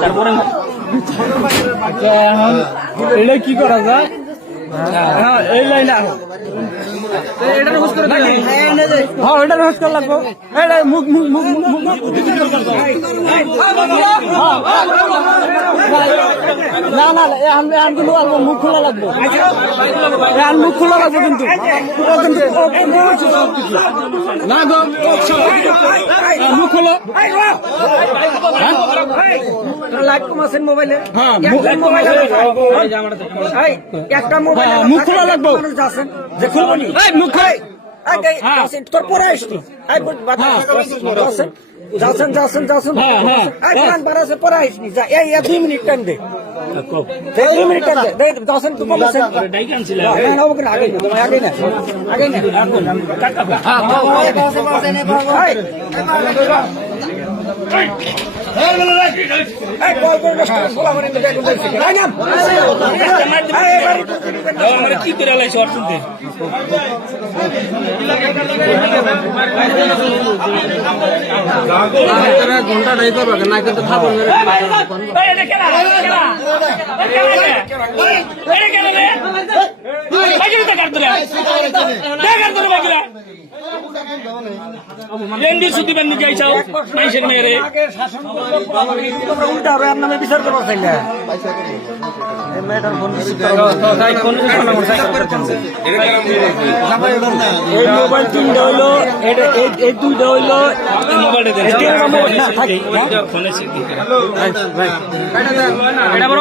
তারপরে এখন এটা কি করা যায়? হ্যাঁ এই লাইন আহ এটা রোজ করে হ্যাঁ এটা রোজ করে লাগবো এটা মুখ মুখ মুখ মুখ না না কিন্তু মুখ খোলা লাগবে মুখ খোলা লাগবে কিন্তু না গো মুখ খোলো লাইট কমাছেন মোবাইলে হ্যাঁ একটা মোবাইল মুখ খোলা লাগবে যে খুলবো নি মুখ খোলাই তোর পরে আসছি যাচ্ছেন পরে আসনি 2 মিনিট টাইম দে 2 মিনিট টাইম দে যাচ্ছেন তো বলছেন আগে না কি করে ঘন্টা নাই করবে না কিন্তু খাবার নামে বিচার করবো চাইলে মোবাইল তিনটা হইলো এই দুইটা হইলো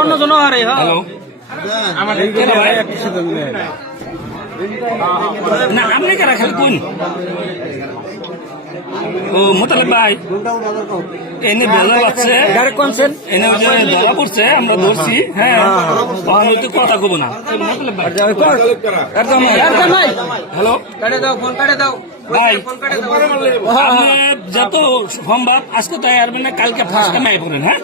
অন্যজন না আপনি কারা খালি কোন ও মোতালেব ভাই এনে বেলা লাগছে এনে ধরা পড়ছে আমরা ধরছি হ্যাঁ তখন হয়তো কথা কব না হ্যালো ভাই আপনি যত সম্ভব আজকে তাই আসবেন না কালকে ফার্স্ট টাইম আই পড়েন হ্যাঁ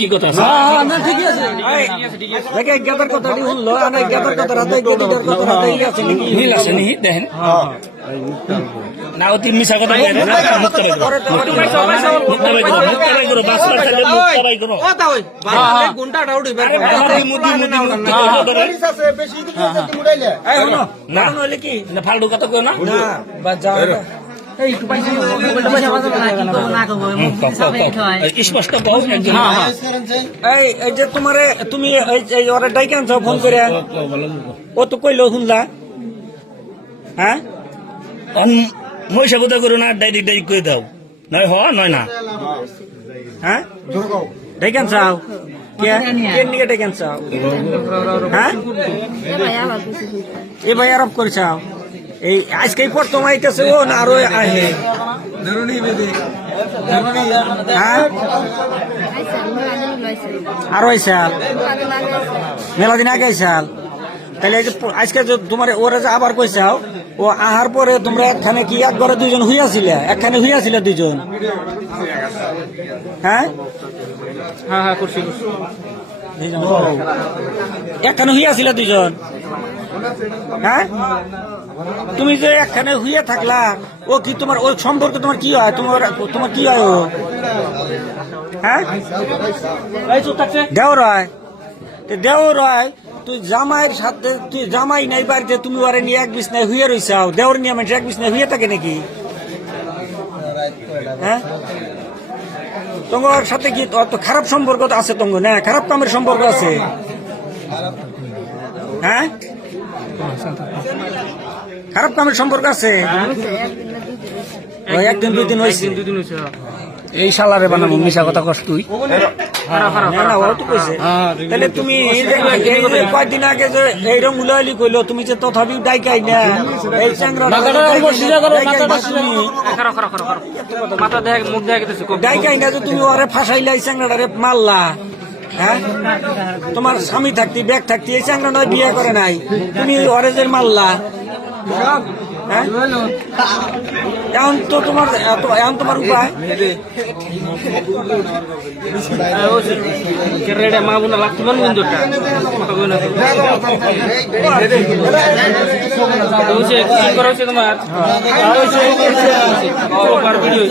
কি কথা ঠিকই আছে কথাটি শুনলো মিল আছে নি দেখেন না অতি মিশা কথা ফালতু কথা কো না স্পষ্ট এই যে তোমারে তুমি ওরা ডাইকে আনছো ফোন করে ও তো কইলো শুনলা হ্যাঁ মহিষা কথা করো না ডাইরেক্ট ডাইরেক্ট করে দাও নয় হ নয় না হ্যাঁ ডাইকে আনছাও কে ডাইকে আনছাও হ্যাঁ এ ভাই আরব করছাও এই আজকে প্রথম আইতেছে ও না আরো আহে আরো আইসাল মেলা দিন আগে আইসাল তাহলে আজকে তোমার ওরা যে আবার কইসাও ও আহার পরে তোমরা একখানে কি এক ঘরে দুইজন হইয়াছিলে একখানে হইয়াছিলে দুইজন হ্যাঁ হ্যাঁ করছি একখানে হইয়াছিলে দুইজন হ্যাঁ তুমি যে একখানে হইয়া থাকলা ও কি তোমার ওই সম্পর্কে তোমার কি হয় তোমার কি হয় ও হ্যাঁ দেওর হয় তুই জামাইয়ের সাথে তুই জামাই নাই বাড়িতে তুমি ওরে নিয়ে এক বিছনায় হইয়া রইছাও দেওর নিয়ে মানুষ এক বিছনায় হইয়া থাকে নাকি হ্যাঁ তোমার সাথে কি অত খারাপ সম্পর্ক আছে তোমার না খারাপ কামের সম্পর্ক আছে হ্যাঁ খারাপ কামের সম্পর্ক আছে একদিন 2 দিন হয়েছে এই শালারে বানাবো মিশা কথা কষ্ট তুই তাহলে তুমি কয়েকদিন আগে যে এইরকম উলাইলি কইলো তুমি যে তথাপি ডাইকাই না এই ডাইকাই না যে তুমি ওরে ফাঁসাইলা এই চ্যাংরাটারে মারলা হ্যাঁ তোমার স্বামী থাকতি ব্যাগ থাকতি এই চ্যাংরা নয় বিয়ে করে নাই তুমি ওরে যে মারলা হ্যাঁ এখন তো তোমার এখন তোমার উপায় মা বোনা লাগতে পারবো কিন্তু কি করা হচ্ছে তোমার ভিডিও